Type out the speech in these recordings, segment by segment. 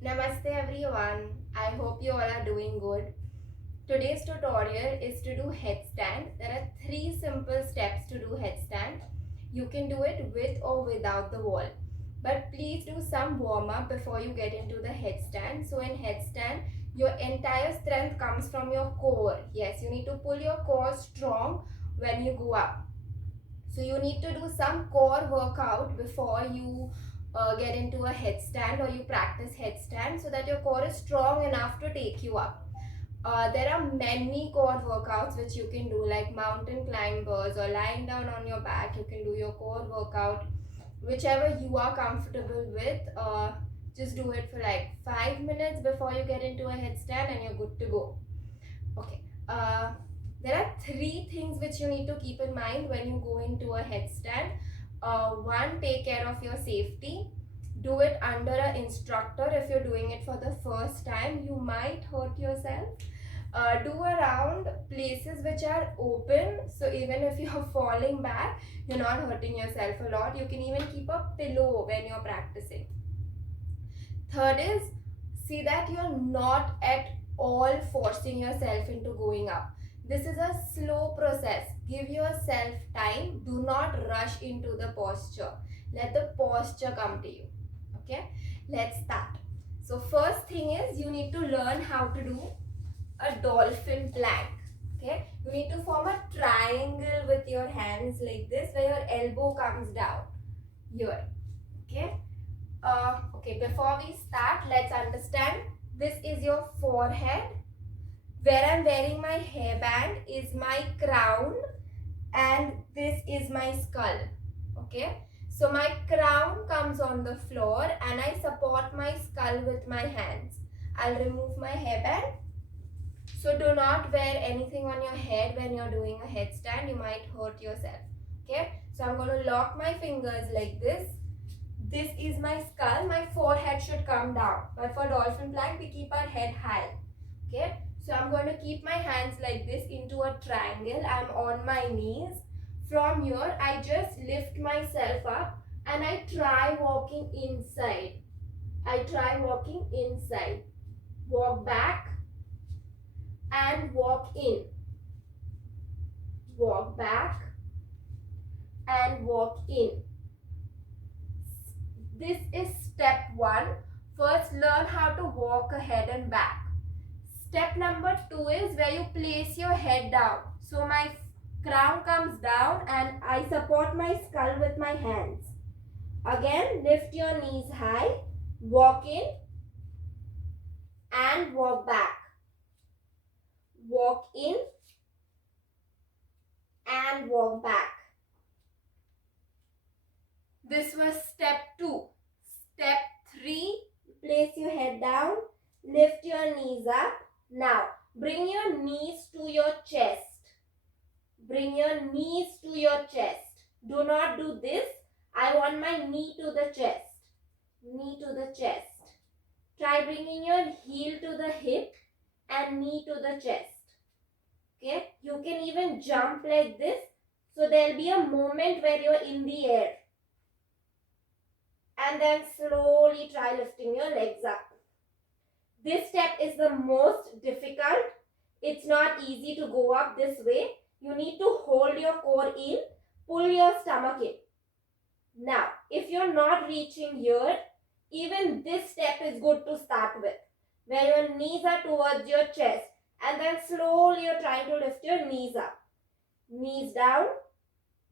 Namaste everyone. I hope you all are doing good. Today's tutorial is to do headstand. There are 3 simple steps to do headstand. You can do it with or without the wall. But please do some warm up before you get into the headstand. So in headstand, your entire strength comes from your core. Yes, you need to pull your core strong when you go up. So you need to do some core workout before you get into a headstand or you practice headstand so that your core is strong enough to take you up. There are many core workouts which you can do, like mountain climbers or lying down on your back. You can do your core workout, whichever you are comfortable with. Just do it for like 5 minutes before you get into a headstand and you're good to go. Okay. There are 3 things which you need to keep in mind when you go into a headstand. One, take care of your safety. Do it under an instructor. If you're doing it for the first time, you might hurt yourself. Do around places which are open, so even if you're falling back, you're not hurting yourself a lot. You can even keep a pillow when you're practicing. Third is, see that you're not at all forcing yourself into going up. This is a slow process. Give yourself time. Do not rush into the posture. Let the posture come to you. Okay, let's start. So first thing is, you need to learn how to do a dolphin plank. Okay, you need to form a triangle with your hands like this, where your elbow comes down here. Okay. Okay, before we start, let's understand. This is your forehead. Where I'm wearing my hairband is my crown, and this is my skull. Okay, so my crown comes on the floor and I support my skull with my hands. I'll remove my hairband. So do not wear anything on your head when you're doing a headstand. You might hurt yourself. Okay, so I'm going to lock my fingers like this. This is my skull. My forehead should come down. But for dolphin plank, we keep our head high. Okay, so I'm going to keep my hands like this into a triangle. I'm on my knees. From here, I just lift myself up and I try walking inside. I try walking inside. Walk back and walk in. Walk back and walk in. This is step 1. First, learn how to walk ahead and back. Step number 2 is where you place your head down. So my crown comes down and I support my skull with my hands. Again, lift your knees high, walk in and walk back. Walk in and walk back. This was step 2. Step 3, place your head down, lift your knees up. Now, bring your knees to your chest. Bring your knees to your chest. Do not do this. I want my knee to the chest. Knee to the chest. Try bringing your heel to the hip and knee to the chest. Okay, you can even jump like this. So there will be a moment where you are in the air. And then slowly try lifting your legs up. This step is the most difficult. It's not easy to go up this way. You need to hold your core in, pull your stomach in. Now, if you're not reaching here, even this step is good to start with, where your knees are towards your chest and then slowly you're trying to lift your knees up. Knees down,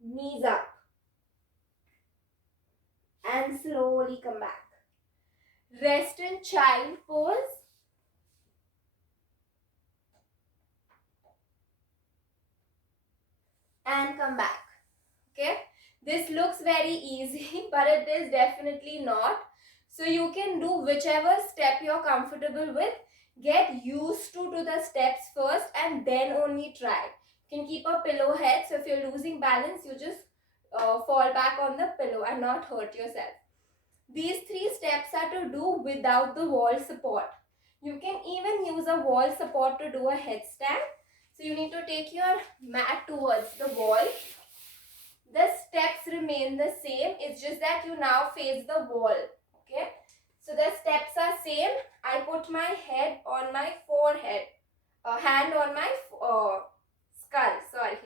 knees up. And slowly come back. Rest in child pose. And come back. Okay. This looks very easy, but it is definitely not. So you can do whichever step you're comfortable with. Get used to the steps first and then only try. You can keep a pillow head. So if you're losing balance, you just fall back on the pillow and not hurt yourself. These 3 steps are to do without the wall support. You can even use a wall support to do a headstand. So you need to take your mat towards the wall. The steps remain the same. It's just that you now face the wall. Okay. So the steps are same, I put my head on my forehead, hand on my skull, sorry,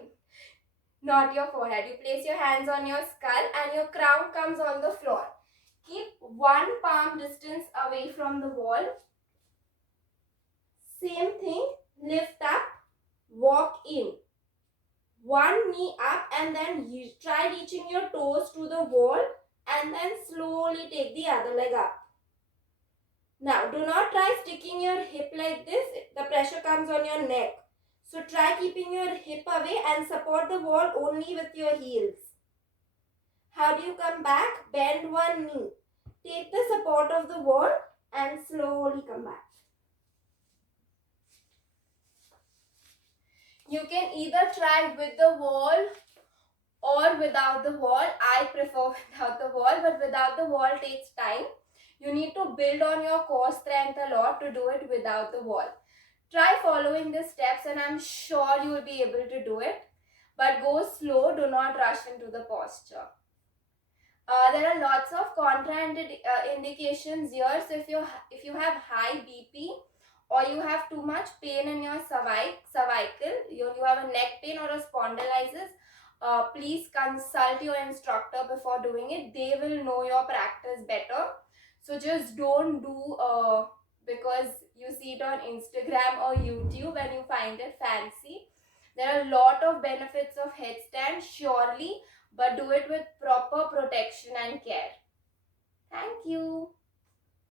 not your forehead. You place your hands on your skull and your crown comes on the floor. Keep one palm distance away from the wall. Same thing, lift up, walk in. One knee up and then you try reaching your toes to the wall and then slowly take the other leg up. Now, do not try sticking your hip like this. The pressure comes on your neck. So, try keeping your hip away and support the wall only with your heels. How do you come back? Bend one knee. Take the support of the wall and slowly come back. You can either try with the wall or without the wall. I prefer without the wall, but without the wall takes time. You need to build on your core strength a lot to do it without the wall. Try following the steps and I'm sure you will be able to do it. But go slow, do not rush into the posture. There are lots of contraindications here. So if you have high BP or you have too much pain in your cervical, you have a neck pain or a spondylitis, please consult your instructor before doing it. They will know your practice better. So just don't do because you see it on Instagram or YouTube and you find it fancy. There are a lot of benefits of headstand, surely, but do it with proper protection and care. Thank you.